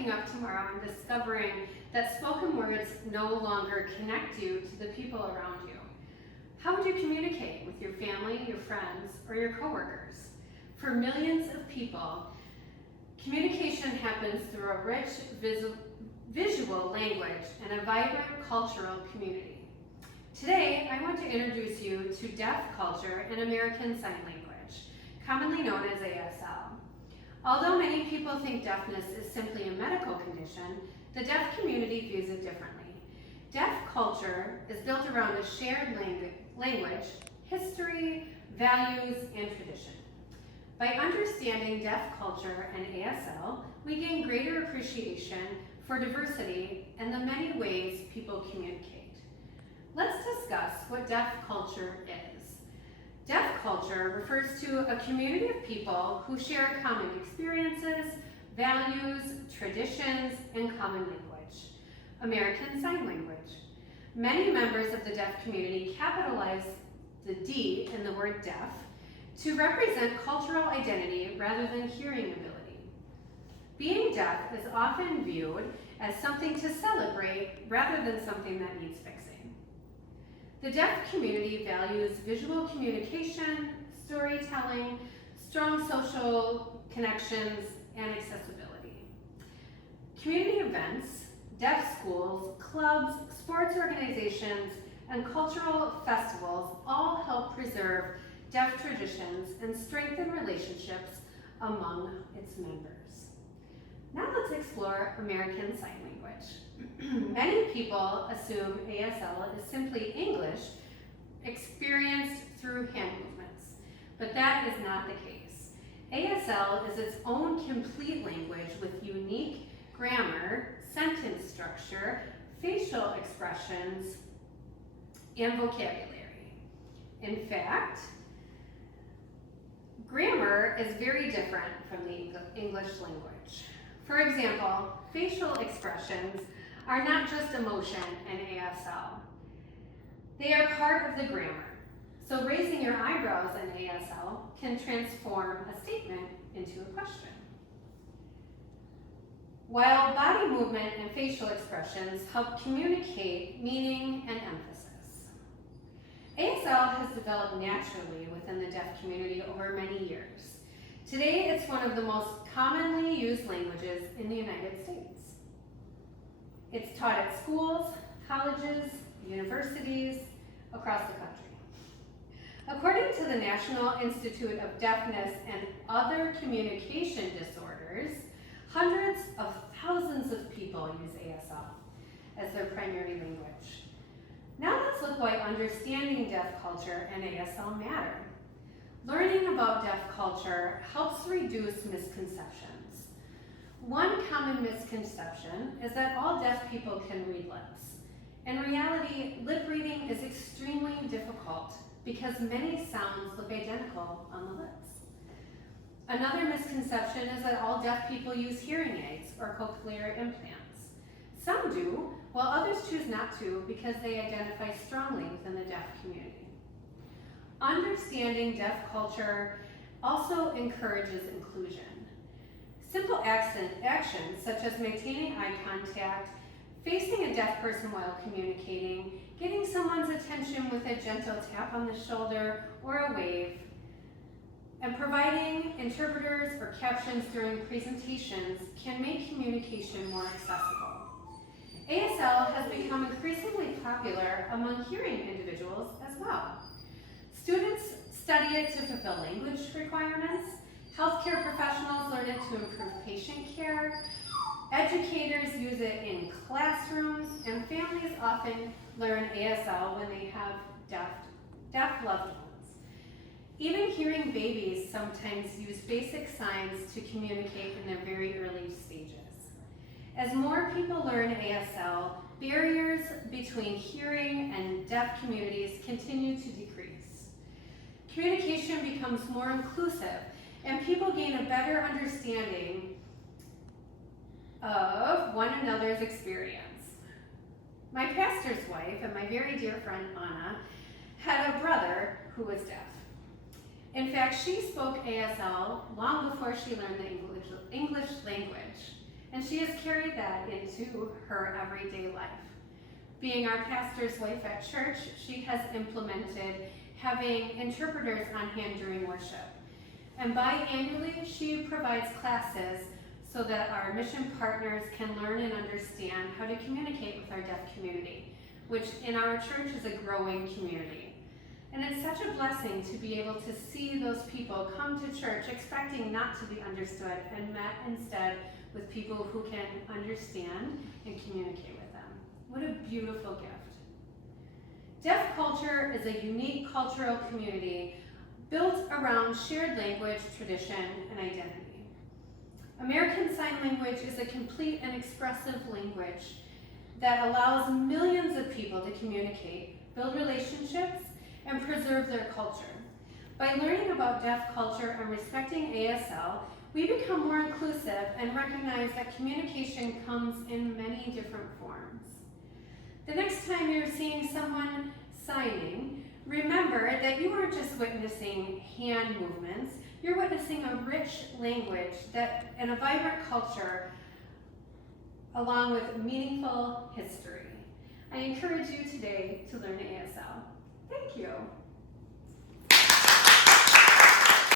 waking up tomorrow and discovering that spoken words no longer connect you to the people around you, how would you communicate with your family, your friends, or your coworkers? For millions of people, communication happens through a rich visual language and a vibrant cultural community. Today, I want to introduce you to deaf culture and American Sign Language, commonly known as ASL. Although many people think deafness is simply a medical condition, the deaf community views it differently. Deaf culture is built around a shared language, history, values, and tradition. By understanding deaf culture and ASL, we gain greater appreciation for diversity and the many ways people communicate. Let's discuss what deaf culture is. Deaf culture refers to a community of people who share common experiences, values, traditions, and common language. American Sign Language. Many members of the deaf community capitalize the D in the word deaf to represent cultural identity rather than hearing ability. Being deaf is often viewed as something to celebrate rather than something that needs fixing. The deaf community values visual communication, storytelling, strong social connections, and accessibility. Community events, deaf schools, clubs, sports organizations, and cultural festivals all help preserve deaf traditions and strengthen relationships among its members. Now let's explore American Sign Language. Many people assume ASL is simply English experienced through hand movements, but that is not the case. ASL is its own complete language with unique grammar, sentence structure, facial expressions, and vocabulary. In fact, grammar is very different from the English language. For example, facial expressions are not just emotion in ASL. They are part of the grammar. So raising your eyebrows in ASL can transform a statement into a question. While body movement and facial expressions help communicate meaning and emphasis. ASL has developed naturally within the deaf community over many years. Today, it's one of the most commonly used languages in the United States. It's taught at schools, colleges, universities, across the country. According to the National Institute of Deafness and Other Communication Disorders, hundreds of thousands of people use ASL as their primary language. Now let's look why understanding deaf culture and ASL matter. Learning about deaf culture helps reduce misconceptions. One common misconception is that all deaf people can read lips. In reality, lip reading is extremely difficult because many sounds look identical on the lips. Another misconception is that all deaf people use hearing aids or cochlear implants. Some do, while others choose not to because they identify strongly within the deaf community. Understanding deaf culture also encourages inclusion. Simple actions such as maintaining eye contact, facing a deaf person while communicating, getting someone's attention with a gentle tap on the shoulder or a wave, and providing interpreters or captions during presentations can make communication more accessible. ASL has become increasingly popular among hearing individuals as well. Students study it to fulfill language requirements, healthcare professionals learn it to improve patient care, educators use it in classrooms, and families often learn ASL when they have deaf loved ones. Even hearing babies sometimes use basic signs to communicate in their very early stages. As more people learn ASL, barriers between hearing and deaf communities continue to decrease. Communication becomes more inclusive, and people gain a better understanding of one another's experience. My pastor's wife and my very dear friend Anna had a brother who was deaf. In fact, she spoke ASL long before she learned the English language. and she has carried that into her everyday life. Being our pastor's wife at church, she has implemented having interpreters on hand during worship. And biannually, she provides classes so that our mission partners can learn and understand how to communicate with our deaf community, which in our church is a growing community. And it's such a blessing to be able to see those people come to church expecting not to be understood and met instead with people who can understand and communicate with them. What a beautiful gift. Deaf culture is a unique cultural community built around shared language, tradition, and identity. American Sign Language is a complete and expressive language that allows millions of people to communicate, build relationships, and preserve their culture. By learning about deaf culture and respecting ASL, we become more inclusive and recognize that communication comes in many different forms. The next time you're seeing someone signing, remember that you aren't just witnessing hand movements, you're witnessing a rich language and a vibrant culture along with meaningful history. I encourage you today to learn ASL. Thank you.